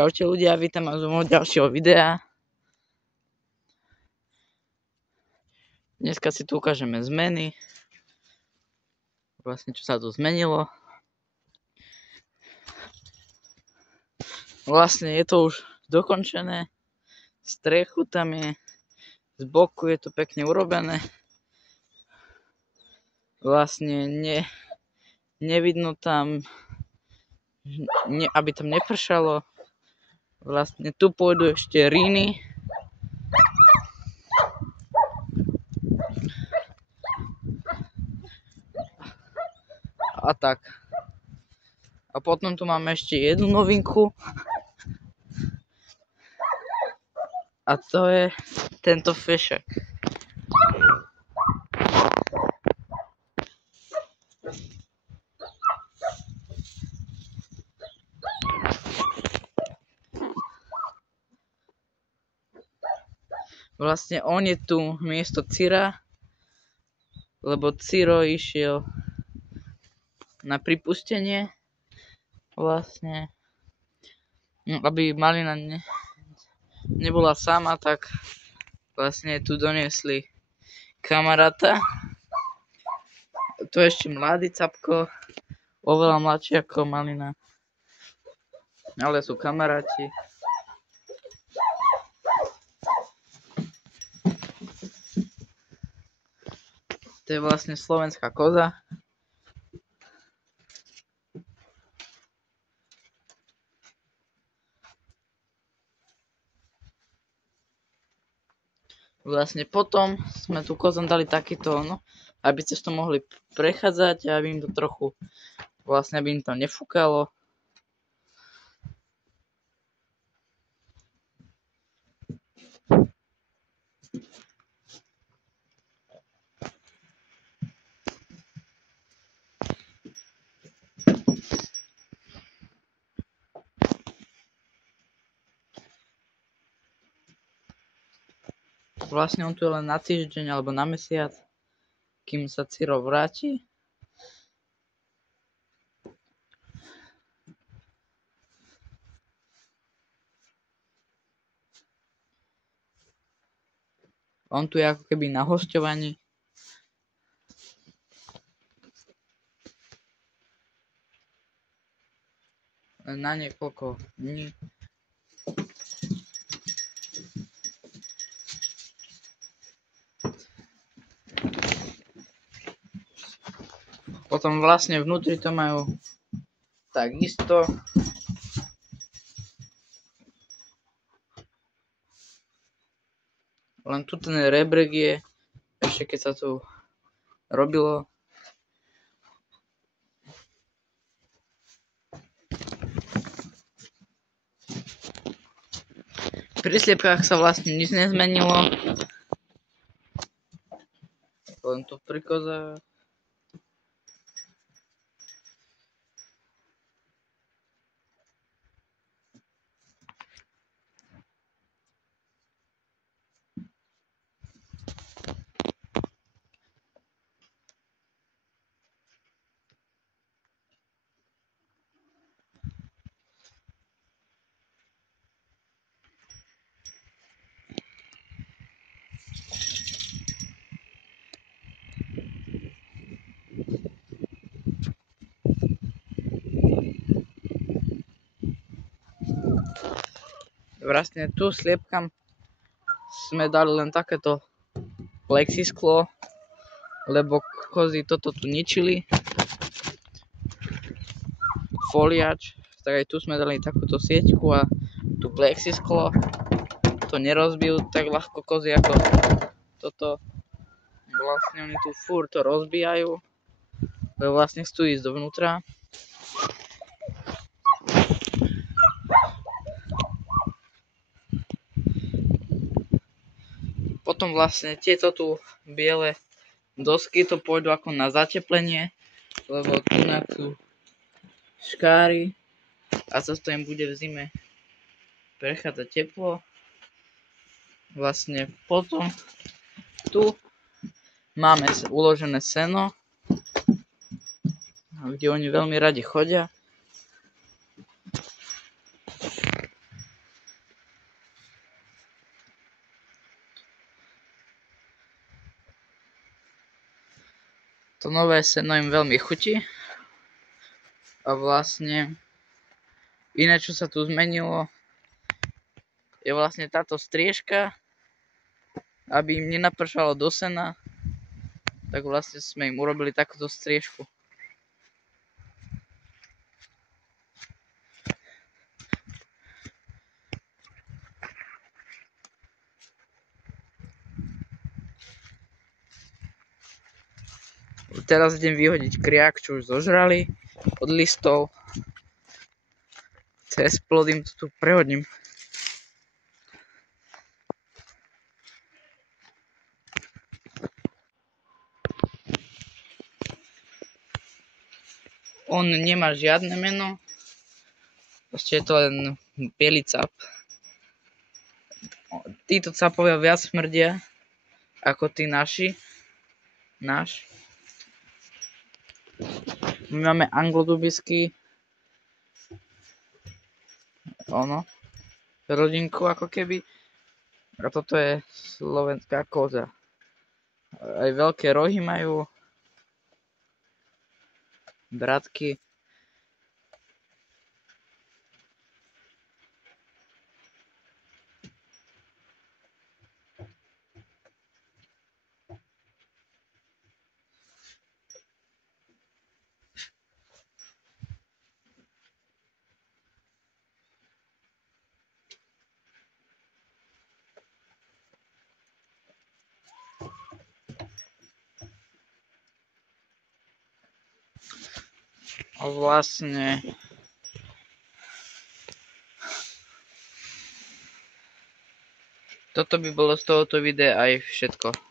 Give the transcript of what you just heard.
Čaute ľudia, vítam vás u môjho ďalšieho videa. Dneska si tu ukážeme zmeny. Vlastne čo sa tu zmenilo. Vlastne je to už dokončené. Strechu tam je, z boku je to pekne urobené. Vlastne nevidno tam, aby tam nepršalo. Vlastne tu pôjdu ešte ríny. A tak. A potom tu máme ešte jednu novinku. A to je tento fešek. Vlastne on je tu miesto Cira, lebo Ciro išiel na pripustenie. Vlastne, aby Malina nebola sama, tak vlastne tu doniesli kamaráta. To je ešte mladý capko, oveľa mladší ako Malina, ale sú kamaráti. To je vlastne slovenská koza. Vlastne potom sme tu kozom dali takýto, aby ste to mohli prechádzať a aby im to trochu, vlastne aby im to nefúkalo. Vlastne on tu je len na týždeň alebo na mesiac, kým sa Ciro vráti. On tu je ako keby na hosťovaní. Len na niekoľko dní. Potom vlastne vnútri to majú takisto. Len tu ten rebrek je, ešte keď sa tu robilo. Pri sliepkách sa vlastne nič nezmenilo. Len to pri kozách. Vlastne tu sliepkam sme dali len takéto plexisklo, lebo kozy toto tu ničili. Foliač, tak aj tu sme dali takúto sieťku a tu plexisklo. To nerozbijú tak ľahko kozy ako toto. Vlastne oni tu furt to rozbijajú, lebo vlastne chcú ísť dovnútra. Potom vlastne tieto tu biele dosky to pôjdu ako na zateplenie, lebo tu na sú škáry a to im bude v zime prechádzať teplo. Vlastne potom tu máme uložené seno, kde oni veľmi radi chodia. To nové seno im veľmi chutí. A vlastne iné, čo sa tu zmenilo, je vlastne táto striežka, aby im nenapršalo do sena, tak vlastne sme im urobili takúto striežku. Teraz idem vyhodiť kriak, čo už zožrali od listov. Cez plod im to tu prehodím. On nemá žiadne meno. Proste je to len biely cap. Títo capovia viac smrdia ako tí naši. Náš. My máme anglodubisky rodinku ako keby. A toto je slovenská koza. Aj veľké rohy majú. Bratky. A vlastne toto by bolo z tohoto videa aj všetko.